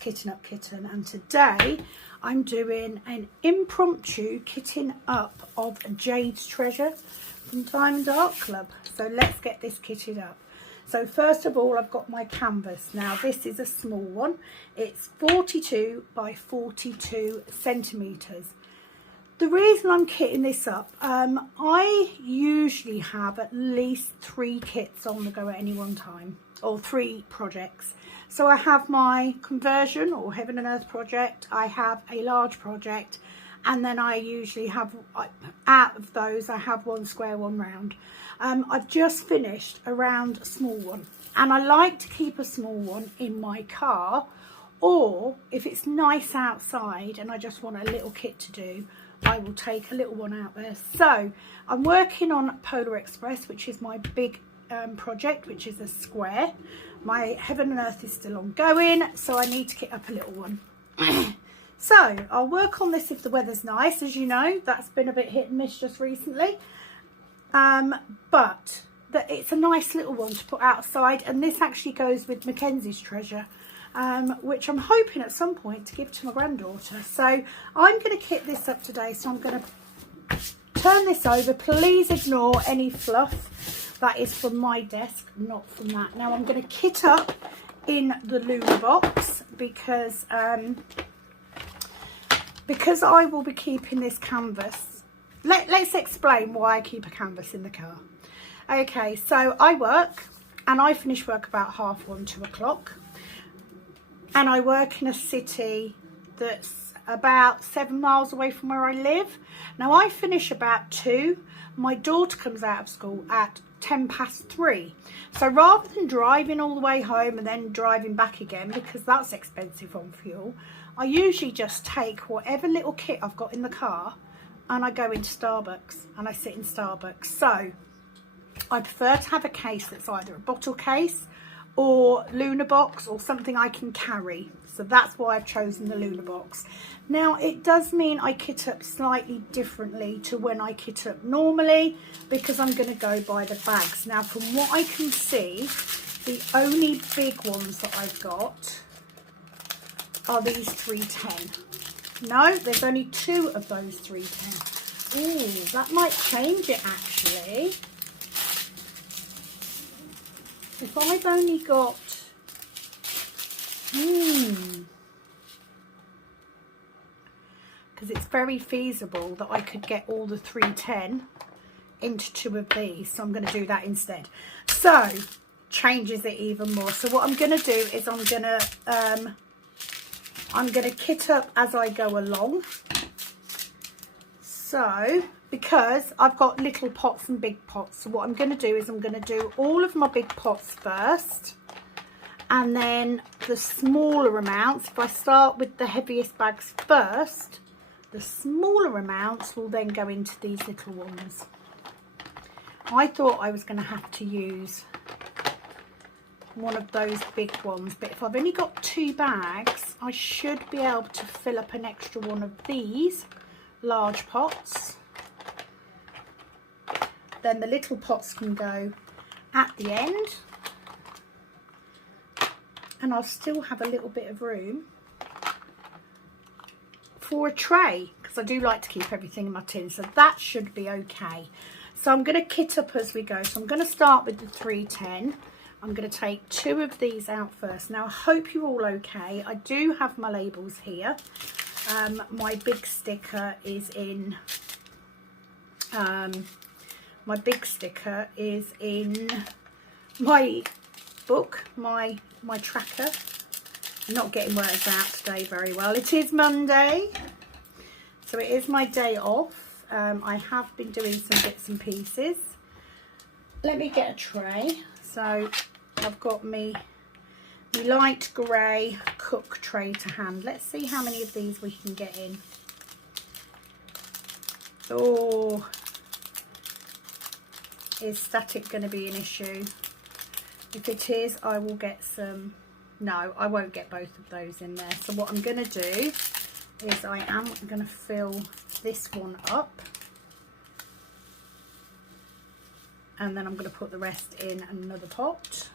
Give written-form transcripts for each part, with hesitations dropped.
Kitting Up Kitten, and today I'm doing an impromptu kitting up of Jades Treasure from Diamond Art Club. So let's get this kitted up. So first of all, I've got my canvas. Now this is a small one. It's 42 by 42 centimetres. The reason I'm kitting this up, I usually have at least 3 kits on the go at any one time, or 3 projects. So I have my conversion or heaven and earth project, I have a large project, and then I usually have, out of those, I have one square, one round. I've just finished a round small one, and I like to keep a small one in my car, or if it's nice outside and I just want a little kit to do, I will take a little one out there. So I'm working on Polar Express, which is my big project, which is a square. My heaven and earth is still ongoing, so I need to kit up a little one. So I'll work on this if the weather's nice. As you know, that's been a bit hit and miss just recently, but it's a nice little one to put outside, and this actually goes with Mackenzie's treasure, which I'm hoping at some point to give to my granddaughter. So I'm going to kit this up today, so I'm going to turn this over. Please ignore any fluff. That is from my desk, not from that. Now I'm going to kit up in the Luna box because I will be keeping this canvas. Let's explain why I keep a canvas in the car. Okay, so I work, and I finish work about 1:30, 2 o'clock. And I work in a city that's about 7 miles away from where I live. Now I finish about 2. My daughter comes out of school at 3:10. So rather than driving all the way home and then driving back again, because that's expensive on fuel, I usually just take whatever little kit I've got in the car and I go into Starbucks and I sit in Starbucks. So I prefer to have a case that's either a bottle case or Luna box or something I can carry. So that's why I've chosen the Luna box. Now it does mean I kit up slightly differently to when I kit up normally, because I'm going to go by the bags. Now from what I can see, the only big ones that I've got are these 310. No, there's only 2 of those 310. Ooh, that might change it actually. If I've only got, because it's very feasible that I could get all the 310 into 2 of these, so I'm going to do that instead. So changes it even more. So what I'm going to do is I'm going to kit up as I go along. So because I've got little pots and big pots, so what I'm going to do is I'm going to do all of my big pots first, and then the smaller amounts, if I start with the heaviest bags first, the smaller amounts will then go into these little ones. I thought I was going to have to use one of those big ones, but if I've only got 2 bags, I should be able to fill up an extra one of these large pots. Then the little pots can go at the end, and I'll still have a little bit of room for a tray, because I do like to keep everything in my tin, so that should be okay. So I'm going to kit up as we go. So I'm going to start with the 310. I'm going to take 2 of these out first. Now I hope you're all okay. I do have my labels here. My big sticker is in my book, my tracker. I'm not getting words out today very well. It is Monday, so it is my day off. I have been doing some bits and pieces. Let me get a tray. So I've got me light grey cook tray to hand. Let's see how many of these we can get in. Oh, is static going to be an issue? If it is, I will get some. No, I won't get both of those in there. So what I'm going to do is I am going to fill this one up, and then I'm going to put the rest in another pot.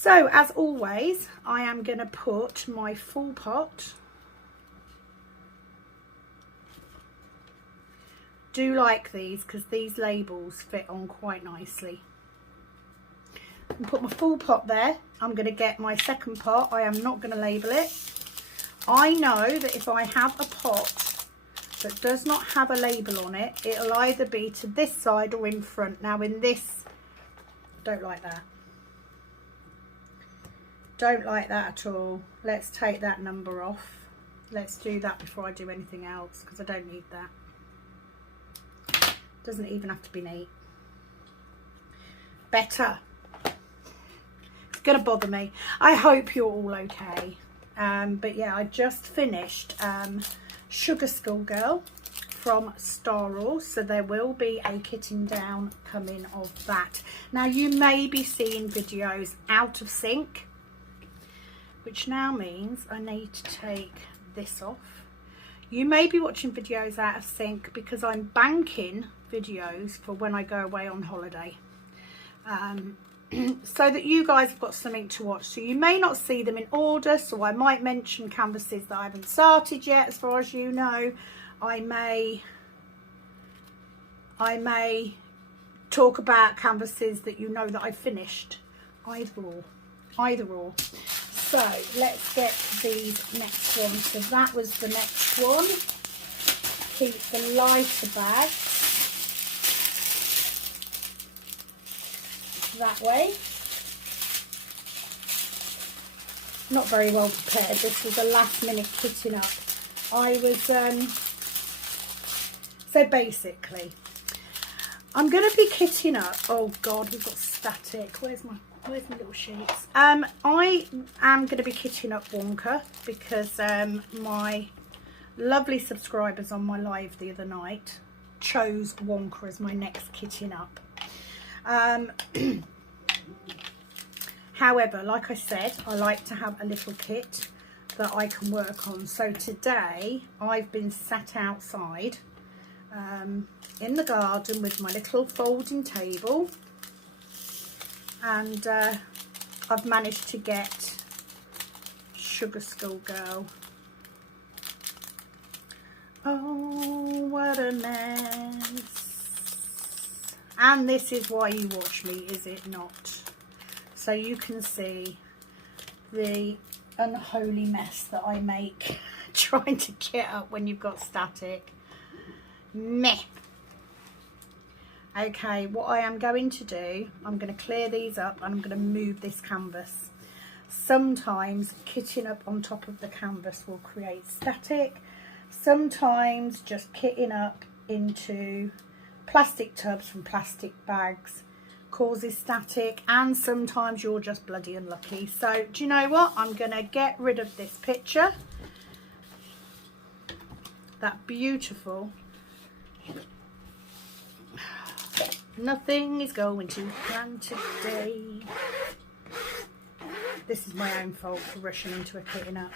So as always, I am going to put my full pot. Do like these because these labels fit on quite nicely. And put my full pot there. I'm going to get my second pot. I am not going to label it. I know that if I have a pot that does not have a label on it, it'll either be to this side or in front. Now in this, don't like that. Don't like that at all. Let's take that number off. Let's do that before I do anything else because I don't need that. Doesn't even have to be neat. Better. It's gonna bother me. I hope you're all okay. But yeah, I just finished Sugar Schoolgirl from Star Wars, so there will be a kitting down coming of that. Now you may be seeing videos out of sync, which now means I need to take this off. You may be watching videos out of sync because I'm banking videos for when I go away on holiday, so that you guys have got something to watch. So you may not see them in order, so I might mention canvases that I haven't started yet, as far as you know. I may talk about canvases that you know that I've finished. Either or. So let's get these next ones. So that was the next one. Keep the lighter bag that way. Not very well prepared. This was a last minute kitting up. I was so basically I'm going to be kitting up. Oh god, we've got static. Where's my little sheets? I am going to be kitting up Wonka because my lovely subscribers on my live the other night chose Wonka as my next kitting up. However, like I said, I like to have a little kit that I can work on. So today I've been sat outside in the garden with my little folding table, and I've managed to get Sugar Schoolgirl. Oh, what a mess. And this is why you watch me, is it not? So you can see the unholy mess that I make trying to kit up when you've got static. Meh. Okay, what I am going to do, I'm going to clear these up and I'm going to move this canvas. Sometimes kitting up on top of the canvas will create static. Sometimes just kitting up into plastic tubs from plastic bags causes static, and sometimes you're just bloody unlucky. So do you know what? I'm going to get rid of this picture. That beautiful. Nothing is going to plan today. This is my own fault for rushing into a kitting up.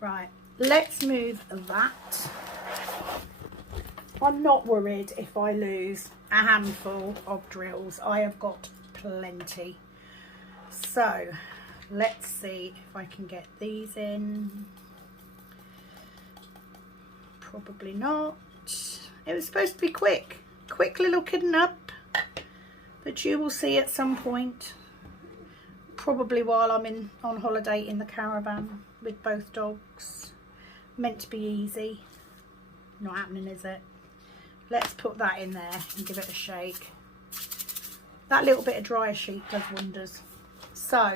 Right, let's move that. I'm not worried if I lose a handful of drills. I have got plenty. So let's see if I can get these in. Probably not. It was supposed to be quick little kitting up that you will see at some point, probably while I'm on holiday in the caravan with both dogs. Meant to be easy. Not happening, is it? Let's put that in there and give it a shake. That little bit of dryer sheet does wonders. So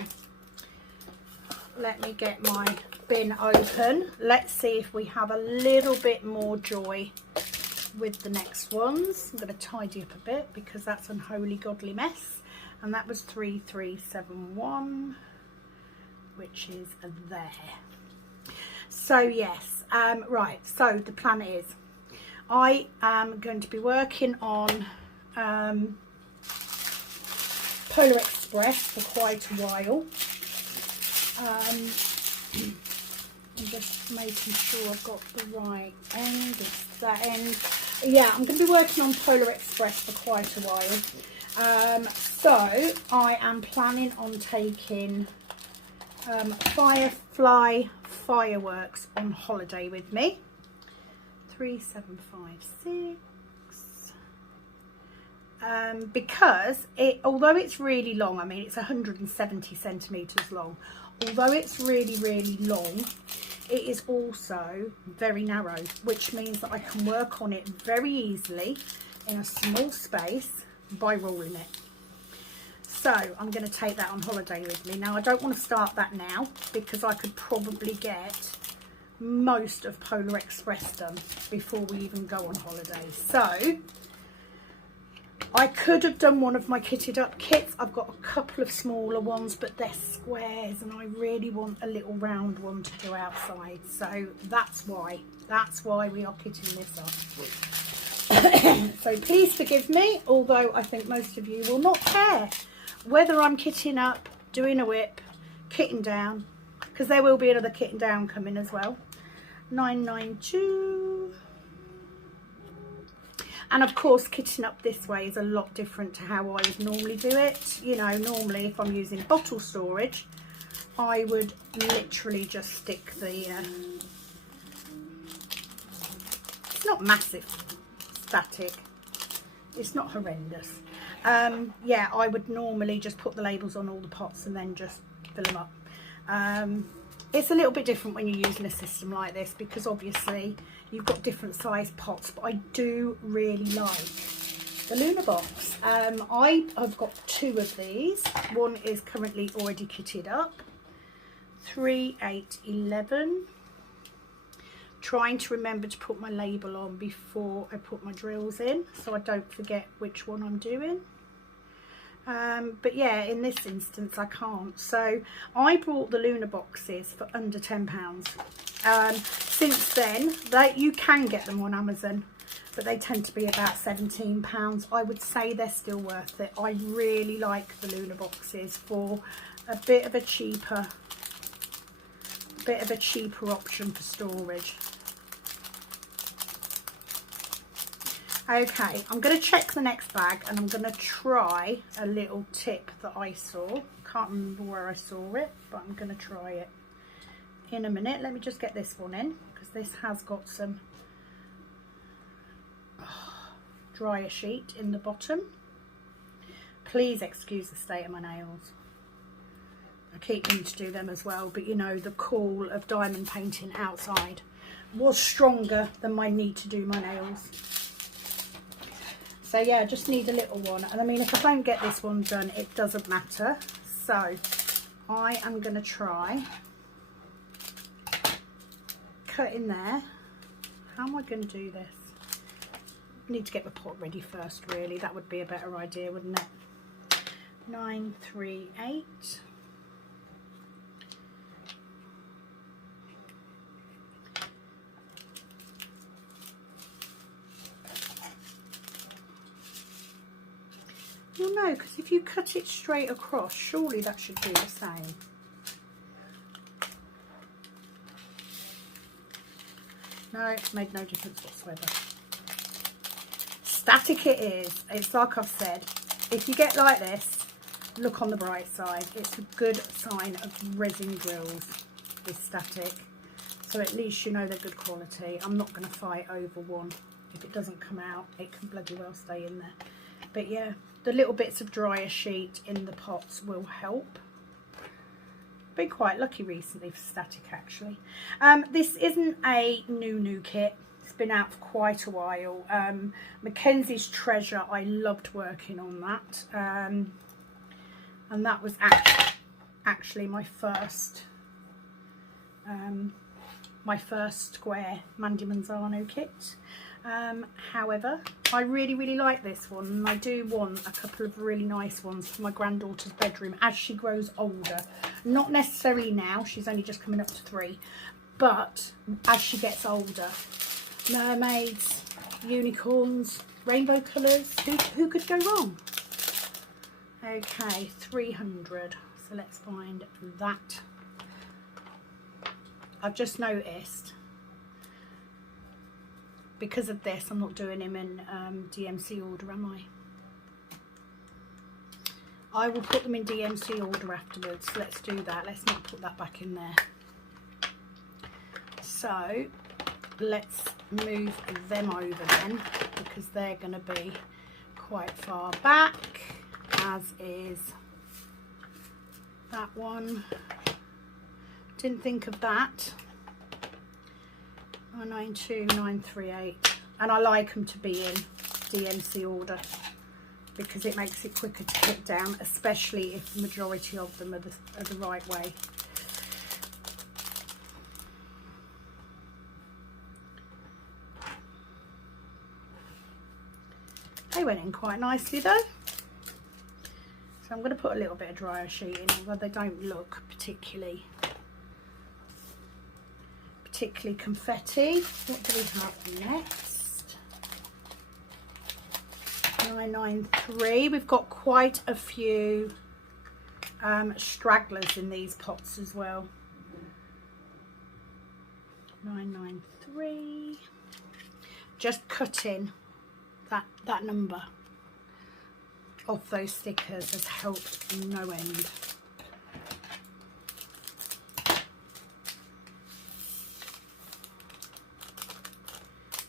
let me get my bin open. Let's see if we have a little bit more joy with the next ones. I'm going to tidy up a bit because that's an unholy godly mess. And that was 3371, which is there. So yes, right, so the plan is I am going to be working on Polar Express for quite a while. I'm just making sure I've got the right end. It's that end. Yeah, I'm going to be working on Polar Express for quite a while. So I am planning on taking Firefly Fireworks on holiday with me. 3756. Because although it's really long, I mean it's 170 centimeters long, although it's really long, it is also very narrow, which means that I can work on it very easily in a small space by rolling it. So I'm going to take that on holiday with me. Now I don't want to start that now because I could probably get most of Polar Express done before we even go on holiday. So I could have done one of my kitted up kits. I've got a couple of smaller ones, but they're squares and I really want a little round one to do outside. So that's why we are kitting this up. So please forgive me, although I think most of you will not care whether I'm kitting up, doing a whip, kitting down, because there will be another kitting down coming as well. 992. And of course, kitting up this way is a lot different to how I would normally do it. You know, normally if I'm using bottle storage, I would literally just stick the, it's not massive static, it's not horrendous. Yeah, I would normally just put the labels on all the pots and then just fill them up. It's a little bit different when you're using a system like this because obviously you've got different size pots, but I do really like the Luna box. I have got two of these. One is currently already kitted up. 3, 8, 11. Trying to remember to put my label on before I put my drills in so I don't forget which one I'm doing. But yeah, in this instance I can't. So I bought the Luna boxes for under £10. Since then, you can get them on Amazon, but they tend to be about £17. I would say they're still worth it. I really like the Luna boxes for a bit of a cheaper option for storage. Okay, I'm going to check the next bag and I'm going to try a little tip that I saw. Can't remember where I saw it, but I'm going to try it in a minute. Let me just get this one in because this has got some dryer sheet in the bottom. Please excuse the state of my nails. I keep needing to do them as well, but you know, the call of diamond painting outside was stronger than my need to do my nails. So yeah, I just need a little one. And I mean, if I don't get this one done, it doesn't matter. So I am going to try cutting there. How am I going to do this? I need to get the pot ready first, really. That would be a better idea, wouldn't it? 9, 3, 8. Well, no, because if you cut it straight across, surely that should do the same. No, it's made no difference whatsoever. Static it is. It's like I've said, if you get like this, look on the bright side. It's a good sign of resin drills is static. So at least you know they're good quality. I'm not going to fight over one. If it doesn't come out, it can bloody well stay in there. But yeah, the little bits of dryer sheet in the pots will help. Been quite lucky recently for static, actually. This isn't a new kit. It's been out for quite a while. Jades Treasure, I loved working on that. And that was actually my first square Mandy Manzano kit. However, I really like this one, and I do want a couple of really nice ones for my granddaughter's bedroom as she grows older. Not necessarily now, she's only just coming up to 3, but as she gets older. Mermaids, unicorns, rainbow colours, who could go wrong? Okay, 300, so let's find that. I've just noticed, because of this, I'm not doing him in DMC order, am I? I will put them in DMC order afterwards. Let's do that. Let's not put that back in there. So let's move them over then, because they're going to be quite far back, as is that one. Didn't think of that. 992, 938, and I like them to be in DMC order because it makes it quicker to put down, especially if the majority of them are the right way. They went in quite nicely though. So I'm going to put a little bit of dryer sheet in, although they don't look particularly confetti. What do we have next? 993. We've got quite a few stragglers in these pots as well. 993. Just cutting that number of those stickers has helped no end.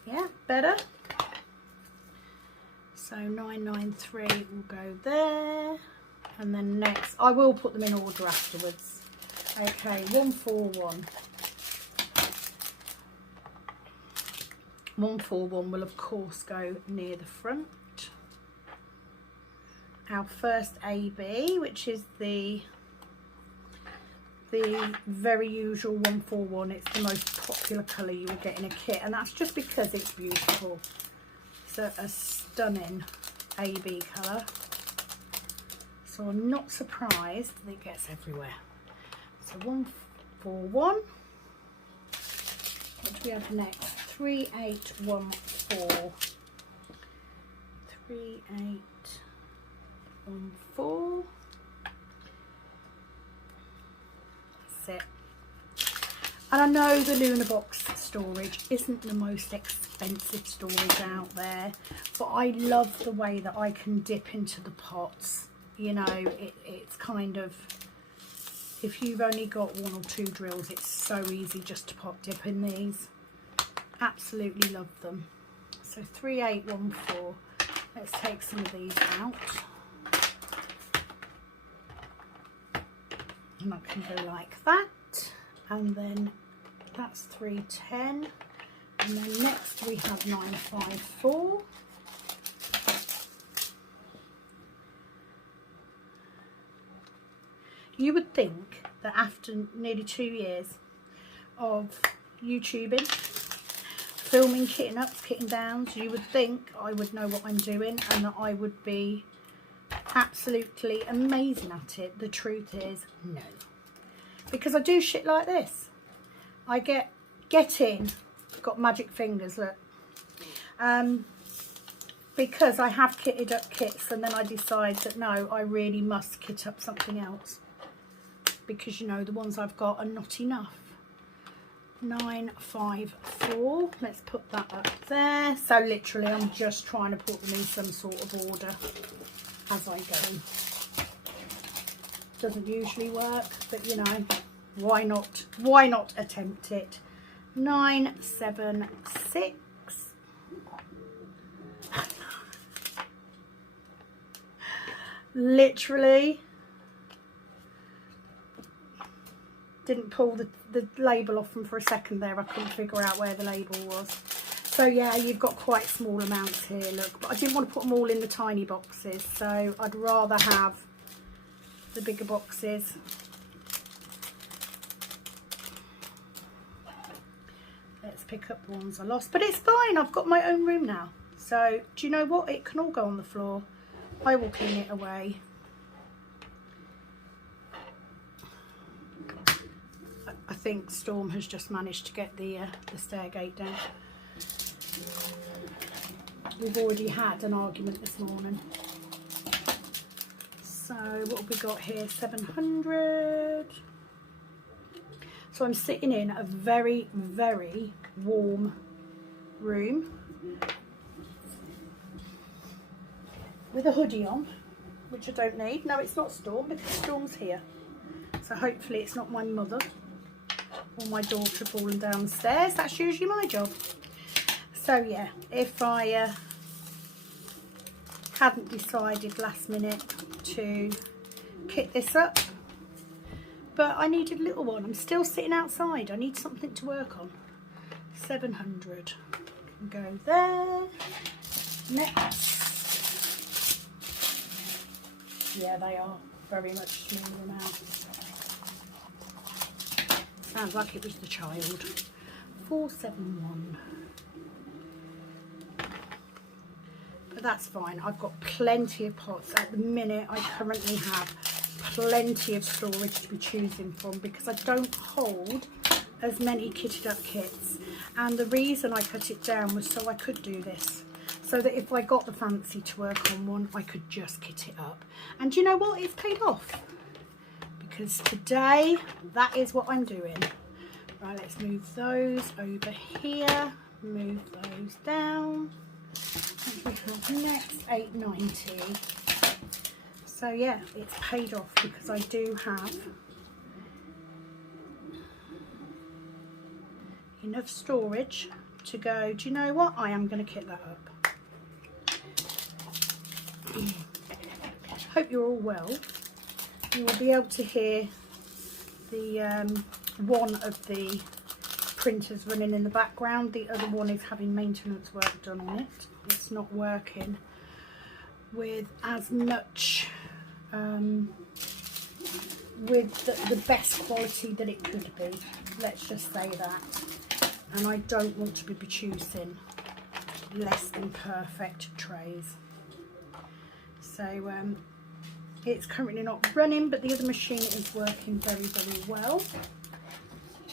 Yeah, better. So 993 will go there, and then next I will put them in order afterwards. Okay, 141. 141 will of course go near the front. Our first AB, which is the very usual 141. It's the most popular colour you will get in a kit, and that's just because it's beautiful. It's a stunning AB colour, so I'm not surprised that it gets everywhere. So 141. What do we have next? 3814. 3814. It. And I know the Luna Box storage isn't the most expensive storage out there, but I love the way that I can dip into the pots. You know, it's kind of, if you've only got 1 or 2 drills, it's so easy just to pot dip in these. Absolutely love them. So 3814. Let's take some of these out. And that can go like that, and then that's 310, and then next we have 954. You would think that after nearly 2 years of YouTubing, filming kitting ups, kitting downs, you would think I would know what I'm doing and that I would be absolutely amazing at it. The truth is no, because I do shit like this. I get in, got magic fingers, look, because I have kitted up kits and then I decide that no, I really must kit up something else, because you know the ones I've got are not enough. 954, let's put that up there. So literally I'm just trying to put them in some sort of order as I go. Doesn't usually work, but you know, why not attempt it. 976. Literally didn't pull the label off them for a second there. I couldn't figure out where the label was. So yeah, you've got quite small amounts here, look, but I didn't want to put them all in the tiny boxes, so I'd rather have the bigger boxes. Let's pick up the ones I lost, but it's fine, I've got my own room now. So do you know what, it can all go on the floor. I will clean it away. I think Storm has just managed to get the stair gate down. We've already had an argument this morning. So what have we got here? 700. So I'm sitting in a very, very warm room with a hoodie on. which I don't need. No, it's not Storm because Storm's here. So hopefully it's not my mother or my daughter falling down the stairs. That's usually my job. So yeah, if I hadn't decided last minute to kit this up, but I needed a little one. I'm still sitting outside. I need something to work on. 700 can go there. Next, yeah, they are very much smaller now. Sounds like it was the child. 471. But that's fine. I've got plenty of pots at the minute. I currently have plenty of storage to be choosing from because I don't hold as many kitted up kits, and the reason I cut it down was so I could do this, so that if I got the fancy to work on one, I could just kit it up. And you know what, it's paid off, because today that is what I'm doing. Right, let's move those over here, move those down. What we have next, 890. So yeah, it's paid off because I do have enough storage to go, do you know what, I am going to kit that up. Hope you're all well. You will be able to hear the one of the printers running in the background. The other one is having maintenance work done on it. It's not working with as much with the best quality that it could be, let's just say that. And I don't want to be producing less than perfect trays. So it's currently not running, but the other machine is working very, very well.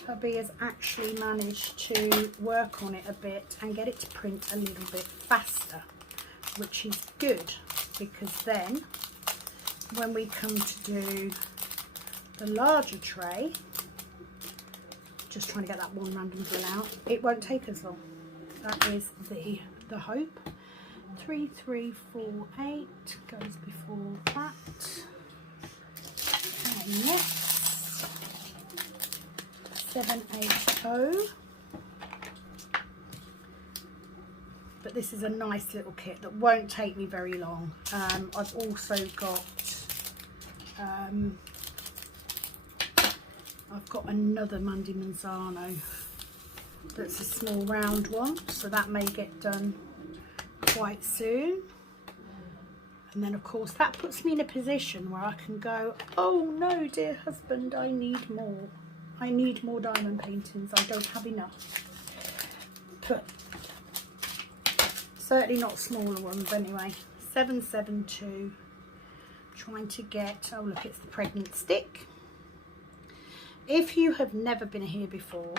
Hubby has actually managed to work on it a bit and get it to print a little bit faster, which is good, because then when we come to do the larger tray, just trying to get that one random drill out, it won't take us long. That is the hope. 3348 goes before that. Okay, next 780. But this is a nice little kit that won't take me very long. I've also got another Mandy Manzano that's a small round one, so that may get done quite soon. And then of course that puts me in a position where I can go, oh no dear husband, I need more diamond paintings, I don't have enough. But certainly not smaller ones anyway. 772, trying to get, oh look, it's the pregnant stick. If you have never been here before,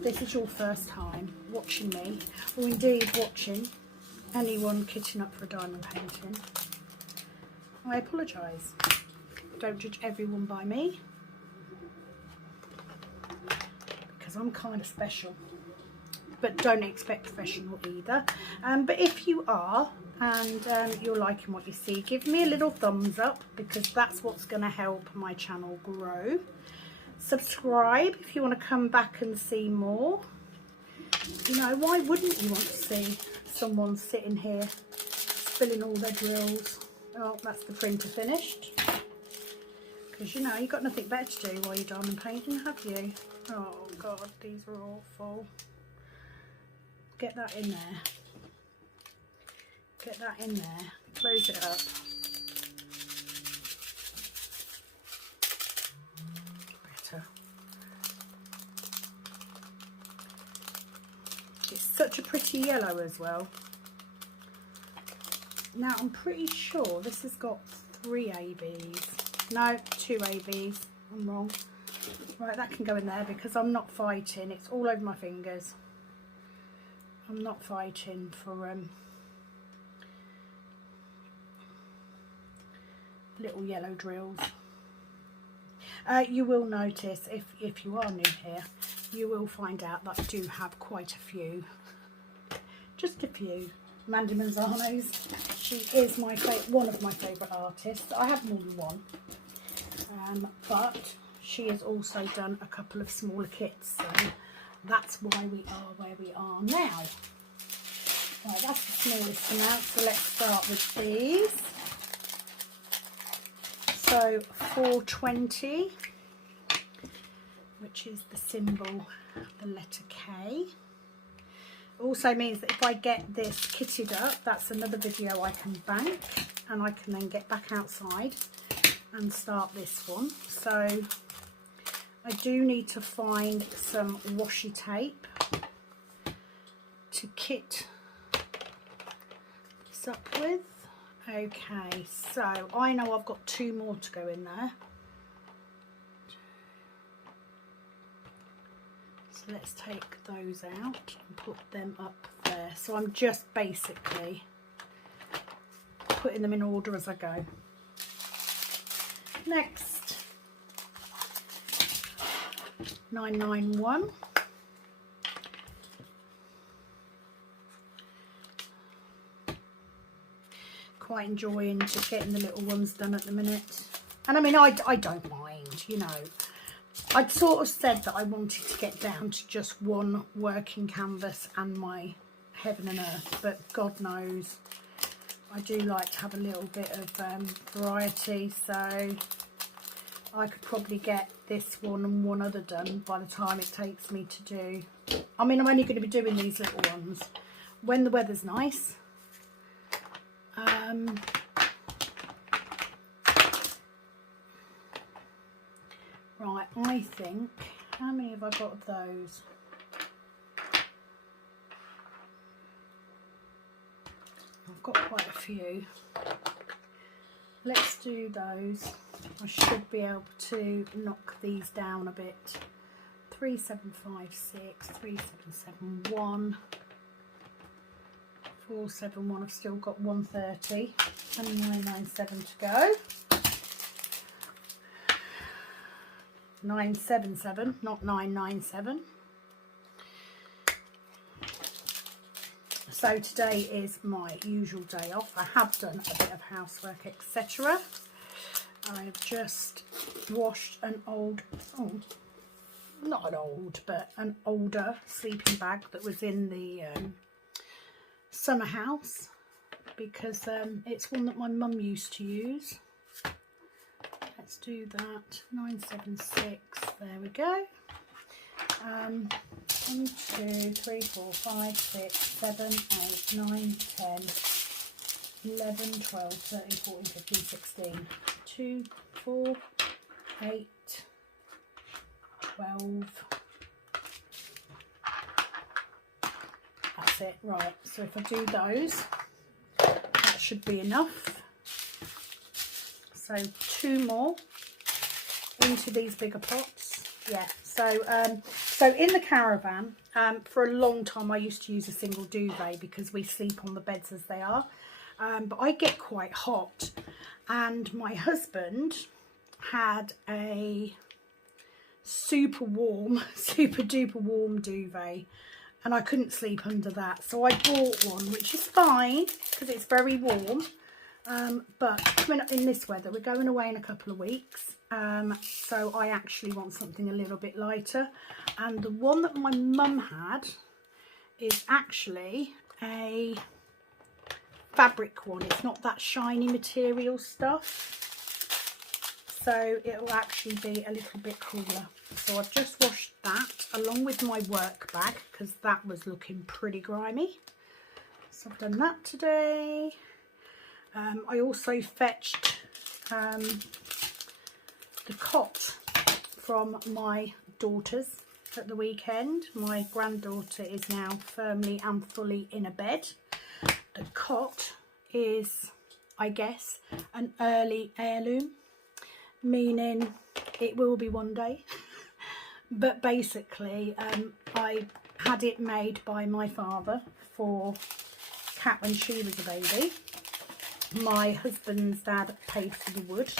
this is your first time watching me, or indeed watching anyone kitting up for a diamond painting, I apologise. Don't judge everyone by me, because I'm kind of special. But don't expect professional either. But if you are, and you're liking what you see, give me a little thumbs up, because that's what's going to help my channel grow. Subscribe if you want to come back and see more. You know, why wouldn't you want to see someone sitting here spilling all their drills? Oh, that's the printer finished. Because, you know, you've got nothing better to do while you're diamond painting, have you? Oh, God, these are awful. Get that in there. Get that in there. Close it up. Better. It's such a pretty yellow as well. Now, I'm pretty sure this has got 3 ABs. No, 2 ABs. I'm wrong. Right, that can go in there because I'm not fighting. It's all over my fingers. I'm not fighting for little yellow drills. You will notice, if you are new here, you will find out that I do have quite a few, just a few Mandy Manzanos. She is one of my favourite artists. I have more than one, but she has also done a couple of smaller kits, so that's why we are where we are now. Right, that's the smallest amount, so let's start with these. So 420, which is the symbol, the letter K. Also means that if I get this kitted up, that's another video I can bank, and I can then get back outside and start this one. So I do need to find some washi tape to kit this up with. Okay, so I know I've got 2 more to go in there. So let's take those out and put them up there. So I'm just basically putting them in order as I go. Next, 991. Quite enjoying just getting the little ones done at the minute. And I mean, I don't mind, you know. I'd sort of said that I wanted to get down to just one working canvas and my heaven and earth, but God knows I do like to have a little bit of variety, so I could probably get this one and one other done by the time it takes me to do. I mean, I'm only going to be doing these little ones when the weather's nice. Right, I think, how many have I got of those? I've got quite a few. Let's do those. I should be able to knock these down a bit. 3756, 3771, 471. I've still got 130 and 997 to go. 977, not 997. So today is my usual day off. I have done a bit of housework, etc. I have just washed an old, not an old, but an older sleeping bag that was in the summer house, because it's one that my mum used to use. Let's do that. 976, there we go. 1, 2, 3, 4, 5, 6, 7, 8, 9, 10, 11, 12, 13, 14, 15, 16. 2, 4, 8, 12. That's it. Right, so if I do those, that should be enough. So 2 more into these bigger pots. Yeah, so in the caravan, for a long time I used to use a single duvet because we sleep on the beds as they are. But I get quite hot, and my husband had a super duper warm duvet, and I couldn't sleep under that. So I bought one, which is fine because it's very warm. But coming up in this weather, we're going away in a couple of weeks, so I actually want something a little bit lighter, and the one that my mum had is actually a fabric one. It's not that shiny material stuff, so it will actually be a little bit cooler. So I've just washed that along with my work bag because that was looking pretty grimy, so I've done that today. I also fetched the cot from my daughters at the weekend. My granddaughter is now firmly and fully in a bed. The cot is, I guess, an early heirloom, meaning it will be one day. But basically, I had it made by my father for Kat when she was a baby. My husband's dad paid for the wood,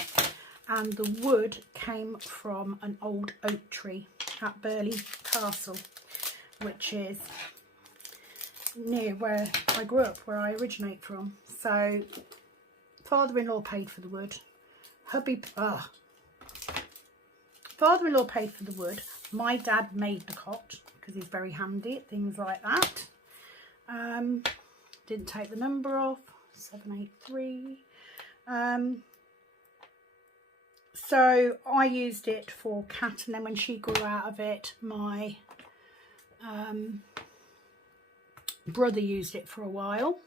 and the wood came from an old oak tree at Burley Castle, which is near where I grew up, where I originate from. So father-in-law paid for the wood. Father-in-law paid for the wood. My dad made the cot because he's very handy at things like that. Didn't take the number off. 783. So I used it for Kat, and then when she grew out of it, my brother used it for a while.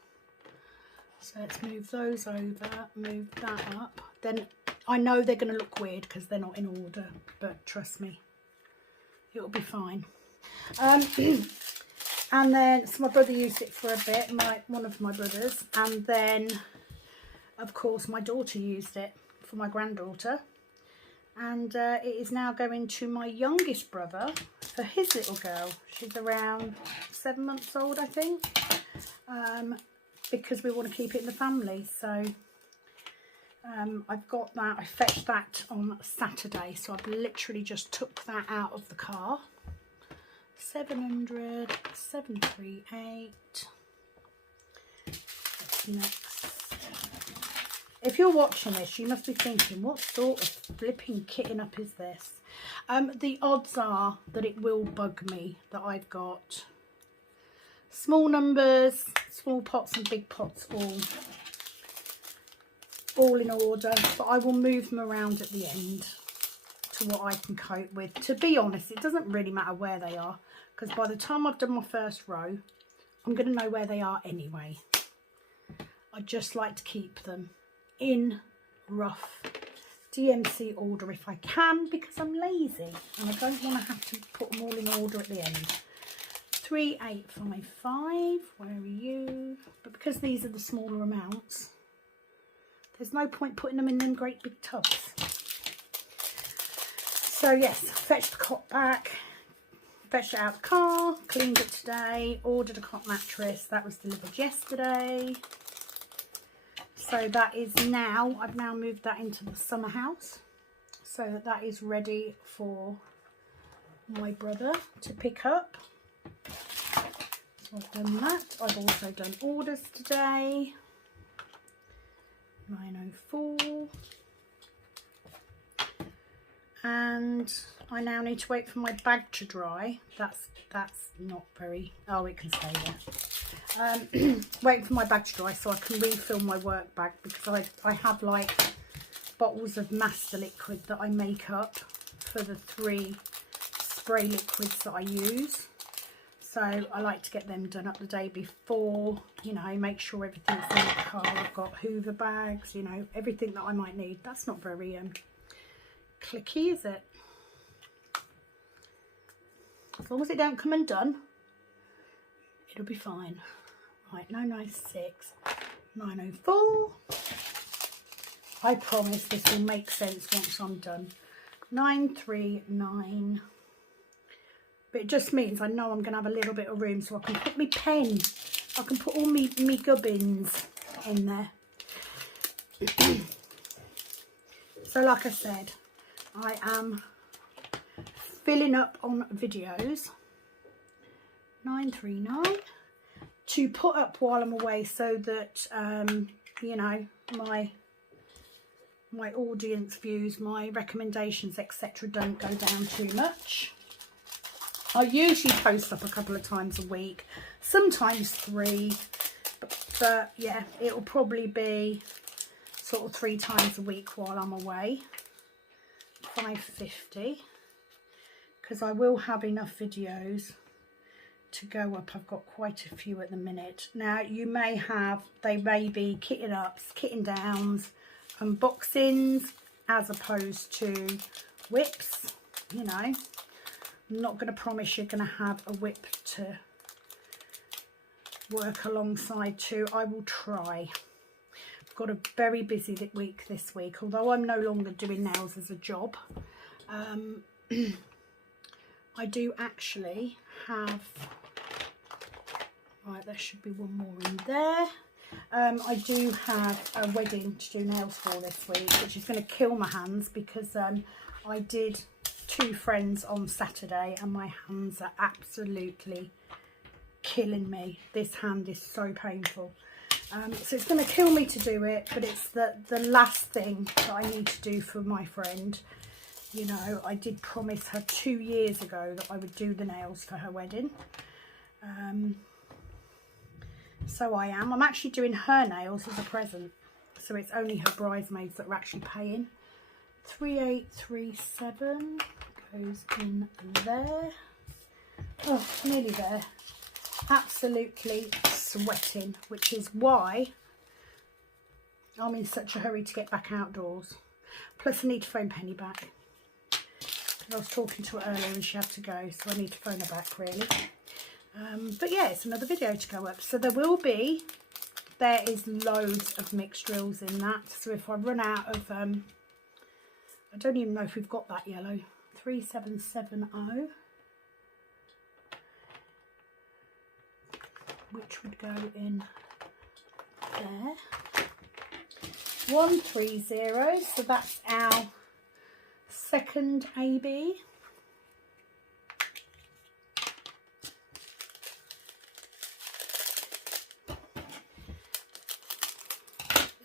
So let's move those over, move that up. Then I know they're going to look weird because they're not in order, but trust me, it'll be fine. And then, so my brother used it for a bit, one of my brothers, and then, of course, my daughter used it for my granddaughter, and it is now going to my youngest brother for his little girl. She's around 7 months old, I think, because we want to keep it in the family. So I've got that. I fetched that on Saturday, so I've literally just took that out of the car. 700, 738. Next. If you're watching this, you must be thinking, what sort of flipping kitting up is this? The odds are that it will bug me that I've got small numbers, small pots and big pots all in order, but I will move them around at the end to what I can cope with. To be honest, it doesn't really matter where they are, because by the time I've done my first row, I'm going to know where they are anyway. I just like to keep them in rough DMC order if I can, because I'm lazy and I don't want to have to put them all in order at the end. 3855, where are you? But because these are the smaller amounts, there's no point putting them in them great big tubs. So yes, fetched the cot back, fetched it out of the car, cleaned it today, ordered a cot mattress that was delivered yesterday. So that is now, I've now moved that into the summer house, so that is ready for my brother to pick up. So I've done that. I've also done orders today. 904. And I now need to wait for my bag to dry. That's not very, oh, it can stay there. Waiting for my bag to dry so I can refill my work bag, because I have like bottles of master liquid that I make up for the 3 spray liquids that I use. So I like to get them done up the day before, you know, make sure everything's in the car. I've got Hoover bags, you know, everything that I might need. That's not very clicky, is it? As long as it don't come undone, it'll be fine. Right, 996, 904. I promise this will make sense once I'm done. 939. But it just means I know I'm going to have a little bit of room so I can put my pen. I can put all me gubbins in there. So like I said, I am filling up on videos. 939. To put up while I'm away, so that you know, my audience views, my recommendations, etc. don't go down too much. I usually post up a couple of times a week, sometimes 3, but yeah, it'll probably be sort of 3 times a week while I'm away. 550, because I will have enough videos to go up. I've got quite a few at the minute. Now you may have, they may be kitting ups, kitting downs, unboxings, as opposed to whips. You know, I'm not going to promise you're going to have a whip to work alongside too. I will try. I've got a very busy week this week, although I'm no longer doing nails as a job. I do actually have, right, there should be one more in there. I do have a wedding to do nails for this week, which is going to kill my hands, because I did 2 friends on Saturday and my hands are absolutely killing me. This hand is so painful. So it's going to kill me to do it, but it's the last thing that I need to do for my friend. You know, I did promise her 2 years ago that I would do the nails for her wedding. So I am. I'm actually doing her nails as a present. So it's only her bridesmaids that are actually paying. 3837 goes in there. Oh, nearly there. Absolutely sweating, which is why I'm in such a hurry to get back outdoors. Plus I need to phone Penny back. I was talking to her earlier and she had to go, so I need to phone her back really. But yeah, it's another video to go up. So there is loads of mixed drills in that. So if I run out of, I don't even know if we've got that yellow. 3770. Which would go in there. 130, so that's our second AB.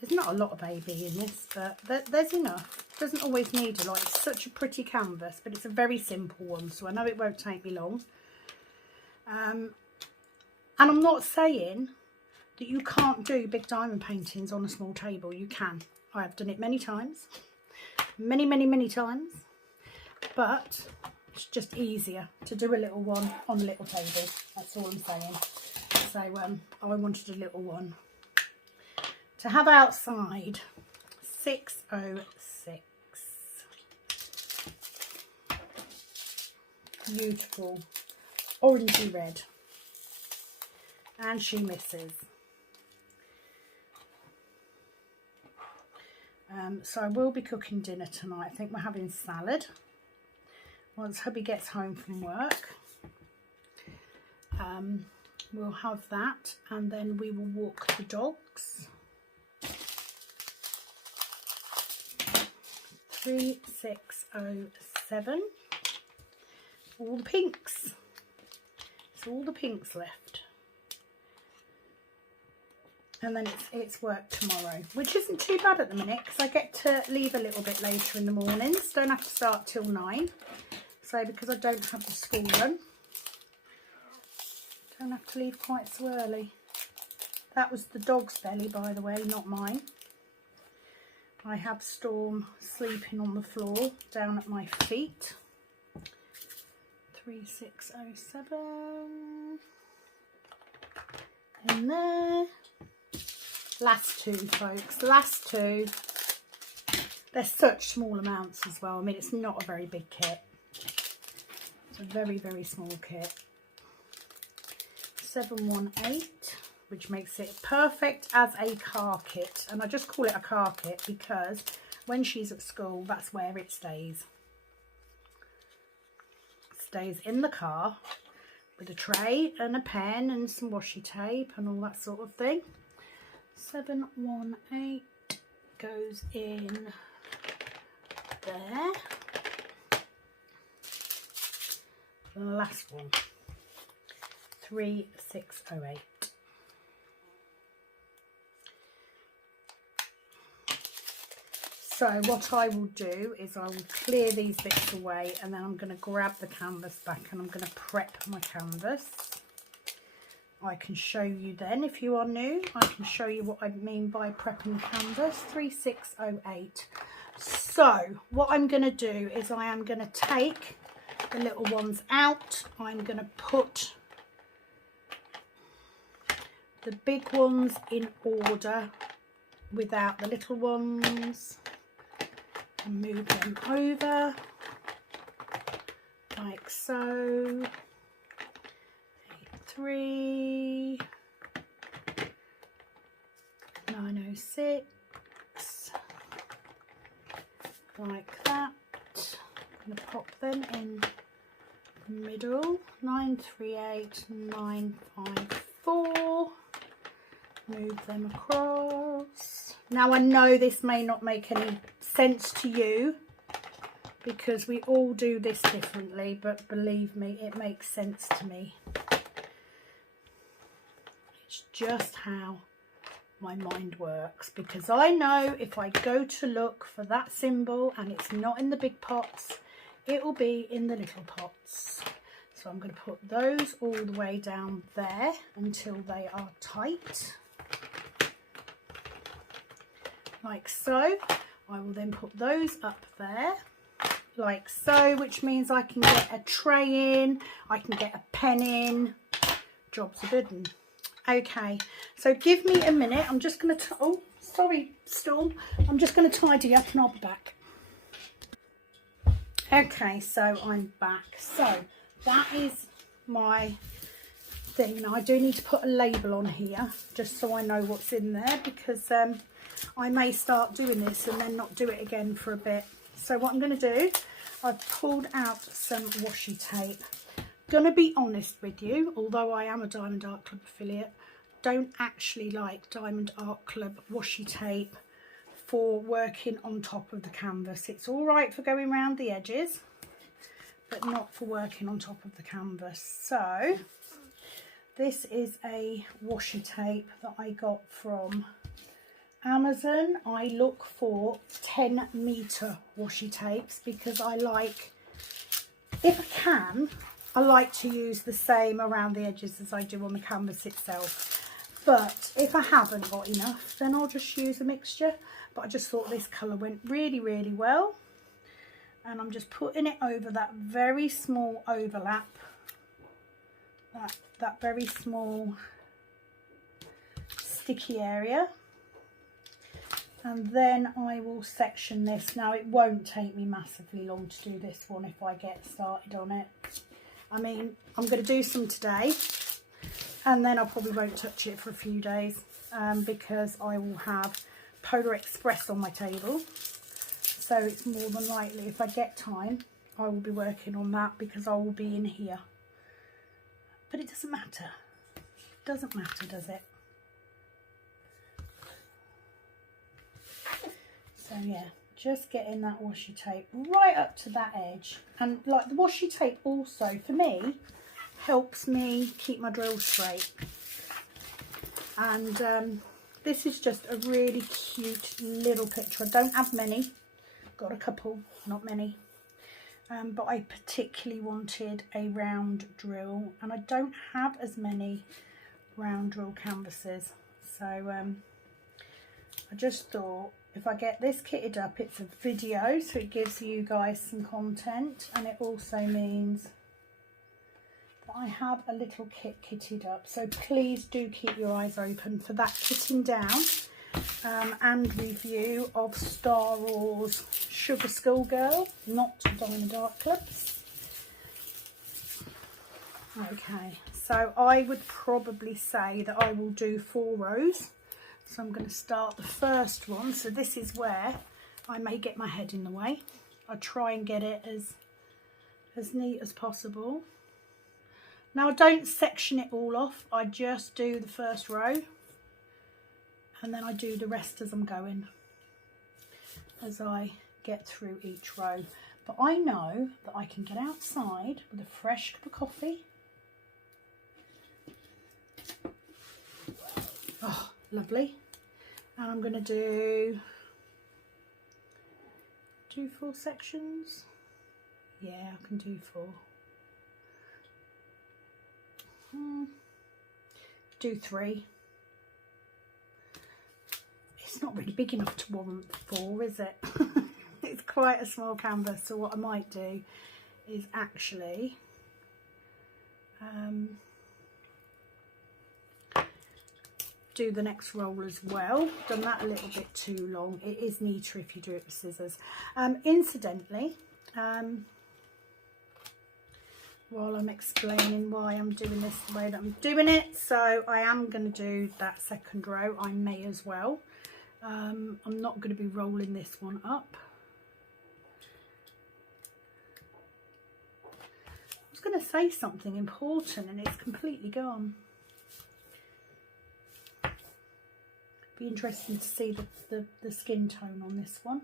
There's not a lot of AB in this, but there's enough. It doesn't always need a lot. It's such a pretty canvas, but it's a very simple one, so I know it won't take me long. And I'm not saying that you can't do big diamond paintings on a small table. You can. I have done it many times. Many, many, many times. But it's just easier to do a little one on a little table. That's all I'm saying. So I wanted a little one to have outside. 606. Beautiful. Orangey red. And she misses. So I will be cooking dinner tonight. I think we're having salad once hubby gets home from work. We'll have that, and then we will walk the dogs. 3607. All the pinks. It's all the pinks left. And then it's work tomorrow, which isn't too bad at the minute because I get to leave a little bit later in the mornings. Don't have to start till 9. So because I don't have the school run, don't have to leave quite so early. That was the dog's belly, by the way, not mine. I have Storm sleeping on the floor down at my feet. 3607 in there. Last two, folks, last two. They're such small amounts as well. I mean, it's not a very big kit. It's a very, very small kit. 718, which makes it perfect as a car kit. And I just call it a car kit because when she's at school, that's where it stays. It stays in the car with a tray and a pen and some washi tape and all that sort of thing. 718 goes in there. Last one. 3608. So what I will do is I will clear these bits away, and then I'm going to grab the canvas back and I'm going to prep my canvas. I can show you then, if you are new, I can show you what I mean by prepping canvas. 3608. So what I'm going to do is I am going to take the little ones out. I'm going to put the big ones in order without the little ones and move them over like so. 3 906 like that. I'm going to pop them in the middle. 938 954. Move them across. Now I know this may not make any sense to you because we all do this differently, but believe me, it makes sense to me. just how my mind works, because I know if I go to look for that symbol and it's not in the big pots, it will be in the little pots. So I'm going to put those all the way down there until they are tight, like so. I will then put those up there like so, which means I can get a tray in, I can get a pen in. Job's a good one. Okay, so give me a minute. I'm just going to, oh, sorry, Storm. I'm just going to tidy up and I'll be back. Okay, so I'm back. So that is my thing. Now I do need to put a label on here just so I know what's in there, because I may start doing this and then not do it again for a bit. So what I'm going to do, I've pulled out some washi tape. Going to be honest with you, although I am a Diamond Art Club affiliate, don't actually like Diamond Art Club washi tape for working on top of the canvas. It's all right for going around the edges, but not for working on top of the canvas. So this is a washi tape that I got from Amazon. I look for 10 metre washi tapes because I like, if I can, I like to use the same around the edges as I do on the canvas itself. But if I haven't got enough, then I'll just use a mixture. But I just thought this colour went really, really well. And I'm just putting it over that very small overlap. That very small sticky area. And then I will section this. Now it won't take me massively long to do this one if I get started on it. I mean, I'm going to do some today and then I probably won't touch it for a few days because I will have Polar Express on my table. So it's more than likely, if I get time, I will be working on that because I will be in here. But it doesn't matter. It doesn't matter, does it? So yeah, just getting that washi tape right up to that edge. And like the washi tape also, for me, helps me keep my drill straight. And this is just a really cute little picture. I don't have many. Got a couple, not many. But I particularly wanted a round drill. And I don't have as many round drill canvases. So I just thought, if I get this kitted up, it's a video, so it gives you guys some content, and it also means that I have a little kit kitted up. So please do keep your eyes open for that kitting down and review of Star Wars Sugar Skull Girl, not Diamond Art Club. Okay, so I would probably say that I will do 4 rows. So I'm going to start the first one. So this is where I may get my head in the way. I try and get it as neat as possible. Now I don't section it all off. I just do the first row. And then I do the rest as I'm going. As I get through each row. But I know that I can get outside with a fresh cup of coffee. Oh, lovely. And I'm going to do 4 sections. Yeah, I can do 4. Do 3. It's not really big enough to warrant 4, is it? It's quite a small canvas, so what I might do is actually do the next roll as well. Done that a little bit too long. It is neater if you do it with scissors. Incidentally, while I'm explaining why I'm doing this the way that I'm doing it, so I am going to do that second row. I may as well. I'm not going to be rolling this one up. I was going to say something important and it's completely gone. Be interesting to see the skin tone on this one.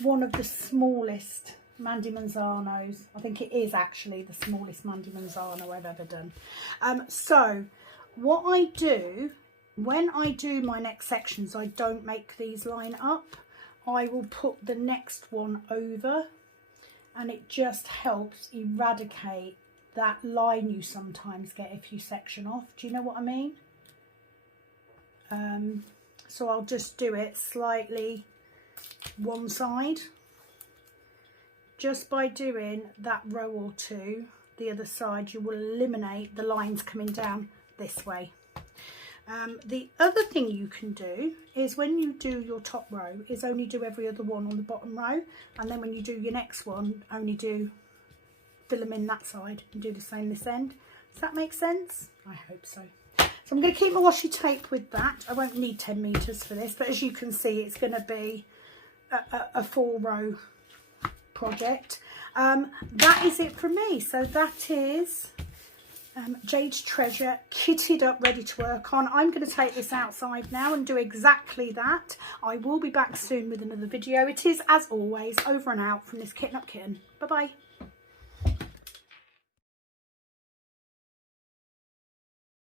One of the smallest Mandy Manzanos. I think it is actually the smallest Mandy Manzano I've ever done. So what I do when I do my next sections, I don't make these line up. I will put the next one over, and it just helps eradicate that line you sometimes get if you section off. Do you know what I mean? So I'll just do it slightly one side. Just by doing that row or two, the other side, you will eliminate the lines coming down this way. The other thing you can do is when you do your top row is only do every other one on the bottom row, and then when you do your next one, only fill them in that side and do the same this end. Does that make sense? I hope so. So I'm going to keep my washi tape with that. I won't need 10 meters for this, but as you can see, it's going to be a 4-row project. That is it from me. So that is Jades Treasure kitted up, ready to work on. I'm going to take this outside now and do exactly that. I will be back soon with another video. It is, as always, over and out from this Kitten Up Kitten. Bye bye.